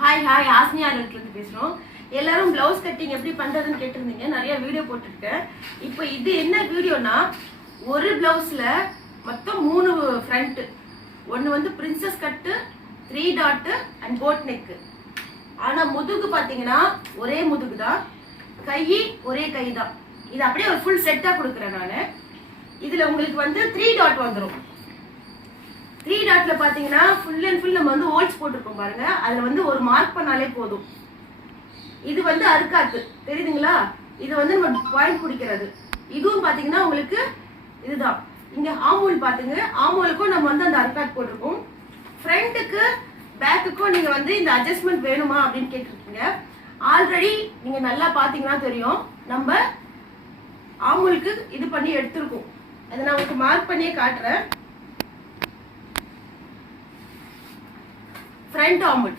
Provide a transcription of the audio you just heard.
Hi ஆஸ்மியாலிருந்து பேசுகிறோம். எல்லாரும் blouse cutting எப்படி பண்ணுறதுன்னு கேட்டிருந்தீங்க. நிறைய வீடியோ போட்டிருக்கேன். இப்போ இது என்ன வீடியோனா, ஒரு ப்ளவுஸில் மொத்தம் 3 ஃப்ரண்ட்டு. ஒன்று வந்து princess cut, 3 dot and boat neck. ஆனால் முதுகு பார்த்தீங்கன்னா ஒரே முதுகு தான், கை ஒரே கை தான். இது அப்படியே ஒரு ஃபுல் செட்டாக கொடுக்குறேன் நான். இதில் உங்களுக்கு வந்து 3 டாட் வந்துடும். 3 டாட்ல பாத்தீங்கன்னா ஃபுல் அண்ட் ஃபுல் நம்ம வந்து ஹோல்ஸ் போட்டிருக்கோம் பாருங்க. அதுல வந்து ஒரு மார்க் பண்ணாலே போதும். இது வந்து அறுக்காத்து தெரியுதுங்களா? இது வந்து நம்ம பாயிண்ட் பிடிக்கிறது. இதுவும் பாத்தீங்கன்னா உங்களுக்கு இதுதான். இங்க ஆமூல் பாத்துங்க, ஆமூலுக்கும் நம்ம வந்து அந்த அறுக்காத் போட்டிருக்கோம். ஃப்ரண்ட்டுக்கு பேக்குக்கும் நீங்க வந்து இந்த அட்ஜஸ்ட்மெண்ட் வேணுமா அப்படின்னு கேட்டிருக்கீங்க. ஆல்ரெடி நீங்க நல்லா பாத்தீங்கன்னா தெரியும், நம்ம ஆமூலுக்கு இது பண்ணி எடுத்திருக்கோம். அதை நான் உங்களுக்கு மார்க் பண்ணியே காட்டுறேன். फ्रंट आर्मोल